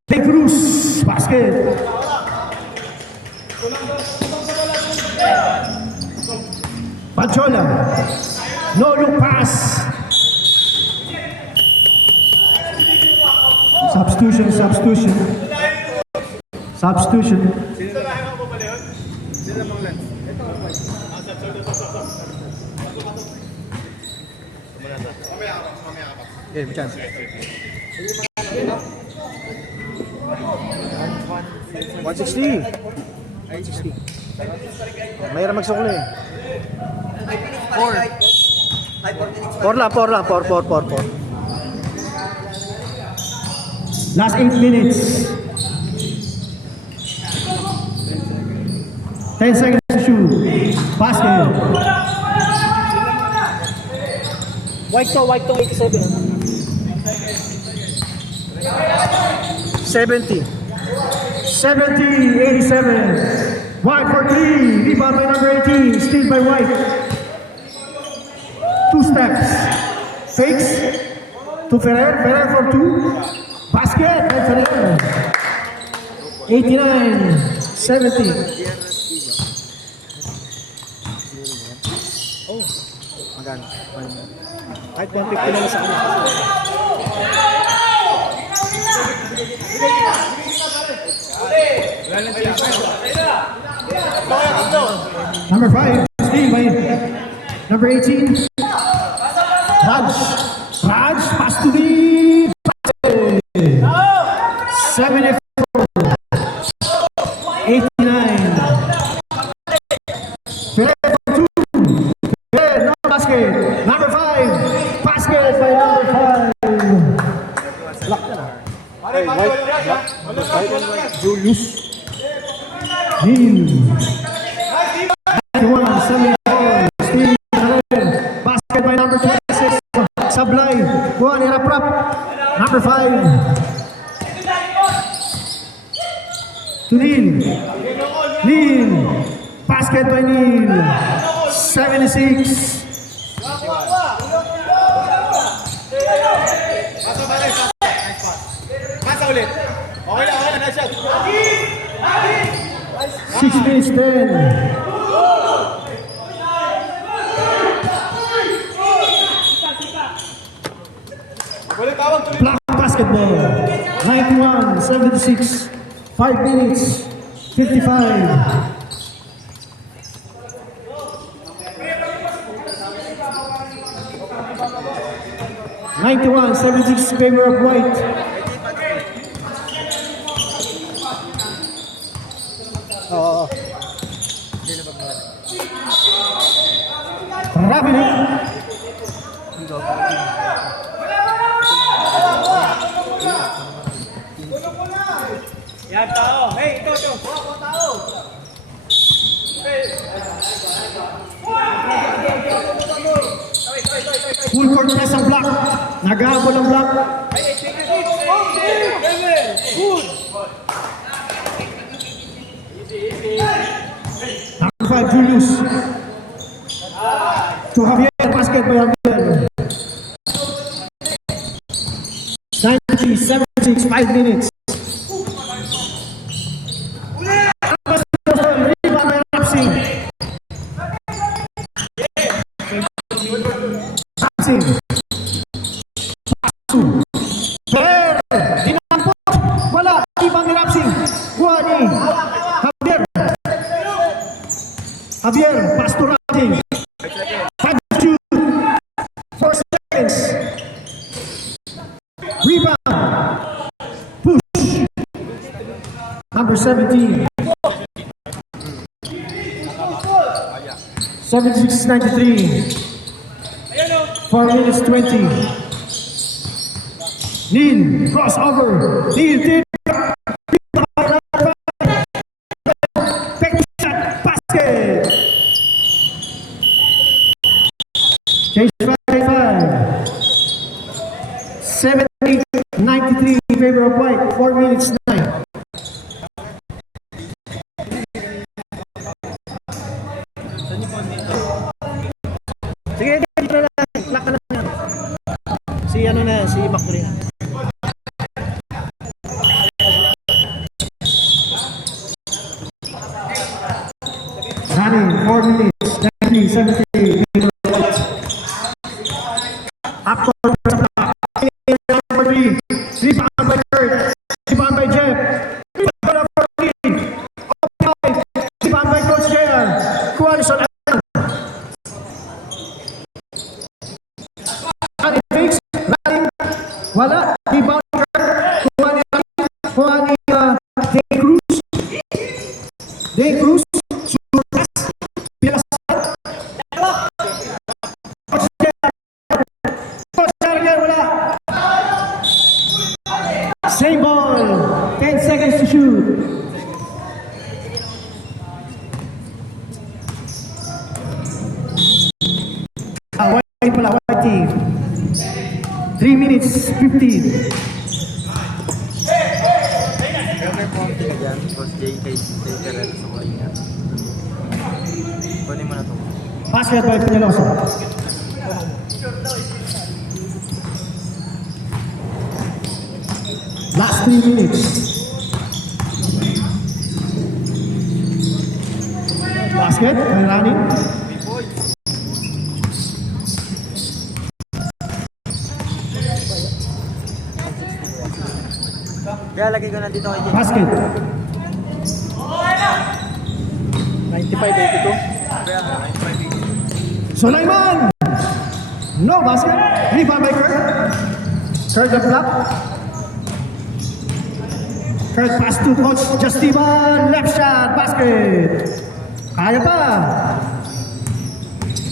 De Cruz. Basket. Pachola. No look pass. Substitution. Okay, may chance. 160. 160. Mayroon magsukli. 4 lang. 4. Last 8 minutes. 10 seconds to shoot. Basket. White to 87. 70. 70-87. White for 3. Rebound by number 18. Steal by White. 2 steps. Fakes. To Ferrer. Ferrer for 2. Basket by Ferrer. 89-70. Magano? Kahit 150 na lang sa kanya. Number 5, Steve by number 18. Raj, pass to the 74, 89. Two. No basket. Number 5, basket by number 5. Hey, Julius. Neil. 91, 74. Steve basket by number 26. Sablay. Juan Iraprap. Number 5. To Neil. Basket by Neil. 76. Pasa ulit. Okay na, nice shot. 6 minutes 10. Ulit tawag, tuloy. Black basketball. 91, 76. 5 minutes 55. 91, 76 favor of white. Oo. Rabinik. Yan, tao. Hey, ito. Tao. Full court press ang black. Nag-aabol ang black. Number 5, Julius. To Javier, basket by Javier. 90, 76, 5 minutes. Rebound by Rapsing. Rapsing. Pasu. Per. Dinampot. Wala. Rebound ni Rapsing. Kuha ni Javier. Javier. Pass to Rapsing. 5 to shoot. 4 seconds. Rebound. Push. Number 17. 76-93. 4 minutes 20. Neil, crossover. Neil did. Take shot, basket. Change 5-5. 78-93 in favor of white. 4 minutes 9. Sige, dito na lang. Lock ka na. Si ano na, si Makuri. Running 4 minutes. 90-70. Up to number 3. Rebound by Kurt. Rebound by Jeff. Rebound by number 3. Rebound by Coach JR. Coalition. Running fakes. Running. Wala. Rebound by Kurt. Kuha ni Day Cruz. Day Cruz. Same ball. 10 seconds to shoot. White pala, white team. 3 minutes 15. Siyempre po ang tiga dyan, Boss J, kay Terrell sa mga ingat. Kunin mo na ito. Basket by Peñalosa. Last 3 minutes. Basket by running. Kaya lagay ko na dito kay Jay. Basket. 95-82. Sulaiman! No basket. Rebound by Kurt. Kurt the block. Kurt pass to coach Justiman. Left shot. Basket. Kaya pa.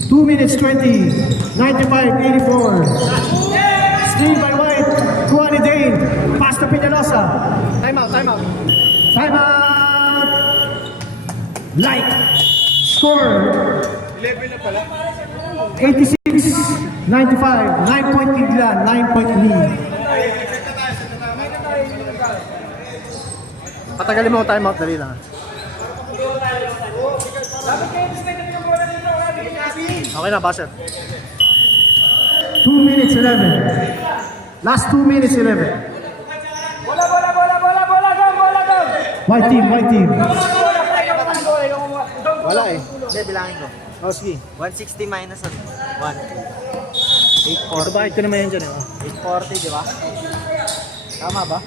2 minutes 20. 95-84. Steal by White. Kuani Dane. Pass to Peñalosa. Time out. Time out. Light. Score. 11 na pala. 86-95, 9-point lead lang, 9-point lead. Patagalin mo time out, dali lang. Okay na, basket. 2 minutes 11. Last 2 minutes 11. White team. Wala eh. Hindi, bilangin ko. Oh, sige. 160 minus 1. Ito bakit ko naman yan dyan eh. 840, di ba? Tama ba?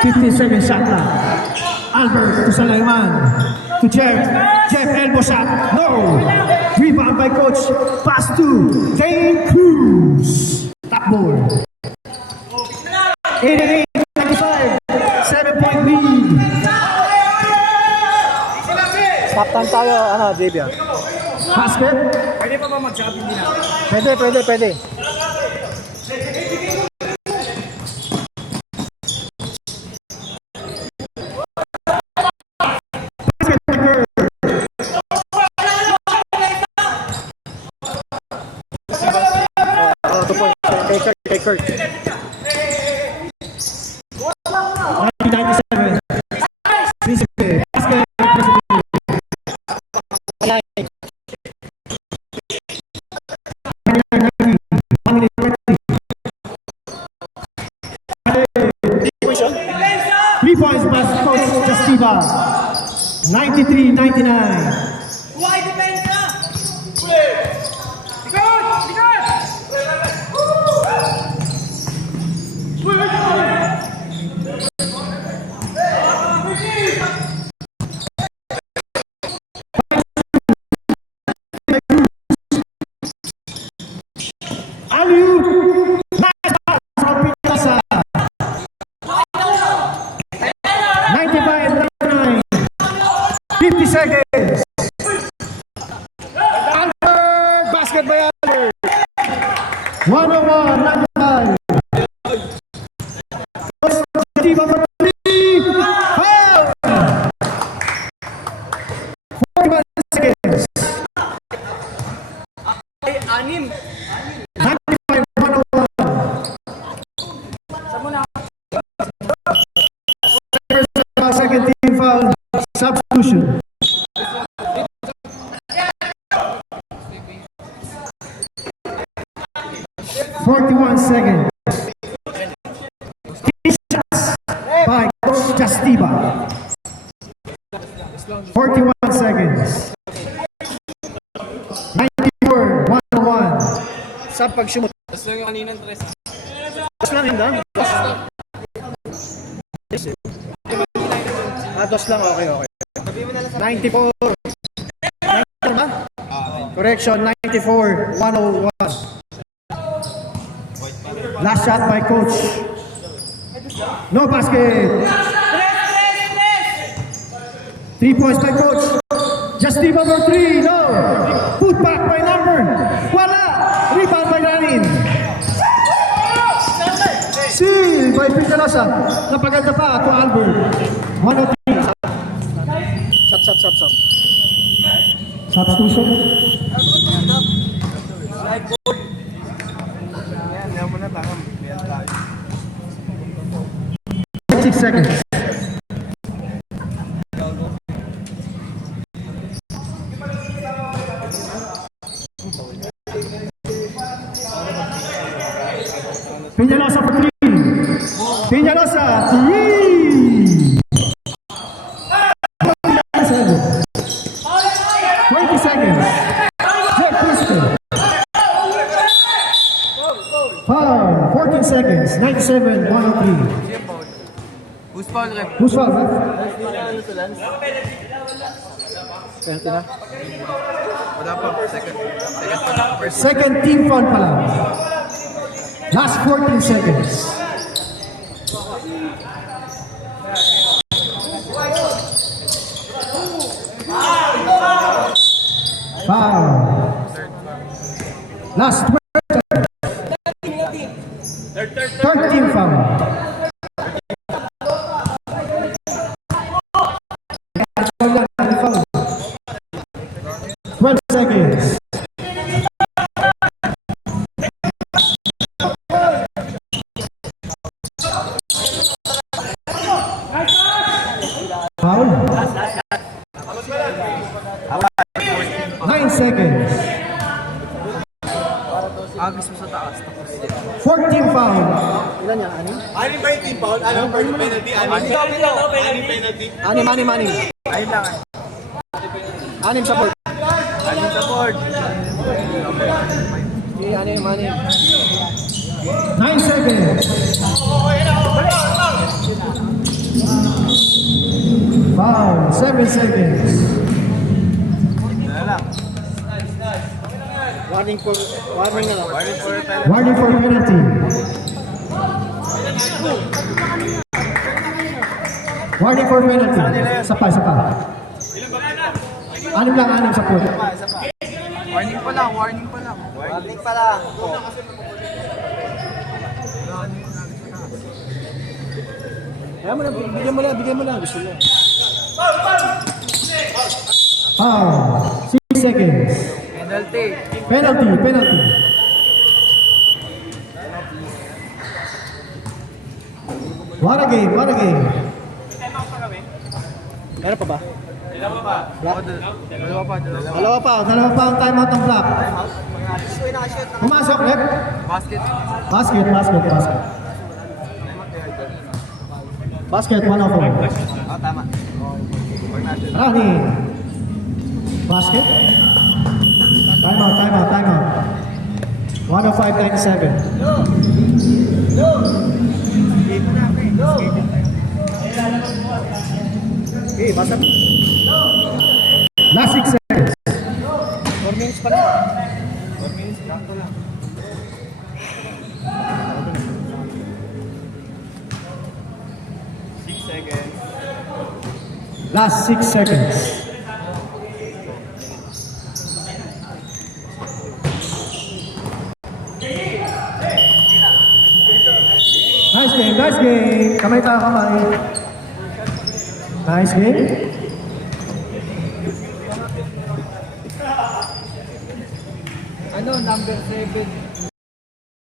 50-second shot na. Albert to Sulaiman. To Jeff. Jeff elbow shot. No. Rebound by coach. Pass to Dane Cruz. Top board. 88-95. 7-point lead. Stop time tayo, JB. Basket. Pwede pa ba magsabi din natin? Pwede. Oh, 2 points. Take Kurt. 1997. Basket. Three points by coach Justiba. 93-99. Aliu. Nice pass from Pinasa. 95-99. 50 seconds. Albert. Basket by Albert. 101, 95. Justiba for 3. Foul. 41 seconds. 95-101. Second team foul. Substitution. Seconds. Shots by Coach Justiba. 41 seconds. 94, 101. Sa pag-shoot. Tapos lang yung kaninang tres. Dos lang yun, dos lang, okay. 94. 94 ba? Correction, 94, 101. Last shot by Coach. No basket. 3 points by Coach. Justiba for 3. No. Put back by number. Wala. Rebound by Ranin. Seal by Pinalosa. Napaganda pa to Albert. 103. Sap. Substitution. Yan mo na takam. Yan tayo. 6 seconds. Peñalosa for 3. Peñalosa 3. 20 seconds. Jeff Crystal. Foul. 14 seconds. 97, 103. Who's foul rep? Who's foul, ref? Penalty na. Wala pa. Second pa lang. First. Second team foul pa lang. Last 14 seconds. Foul. Last 12 seconds. Third team foul. Foul lang, foul. 12 seconds. Foul. 9 seconds. Agis mo sa taas. Tapos din. 14 foul. Ilan yan? Anim? Anim ba yung team foul? Anim ba yung penalty? Anim penalty? Anim. Ayun lang. Anim sa board. Anim sa board. Okay, anim. 9 seconds. Foul. 7 seconds. Warning na lang. Warning for penalty. Warning for penalty. Sapa. Anim sa pool. Warning pa lang. Kaya mo na, bigyan mo na. Gusto mo. Foul. 6 seconds. Penalty. What a game. Meron pa ba? Dalawa pa. Dalawa pa ang timeout ng Black. Pumasok, rep. Basket. Basket, 1 of 4. Tama. Running. Basket. Timeout. 105-97. Okay, basta. Last 6 seconds. 4 minutes pa lang. Last 6 seconds. Nice game. Kamay. Nice game. Number 7.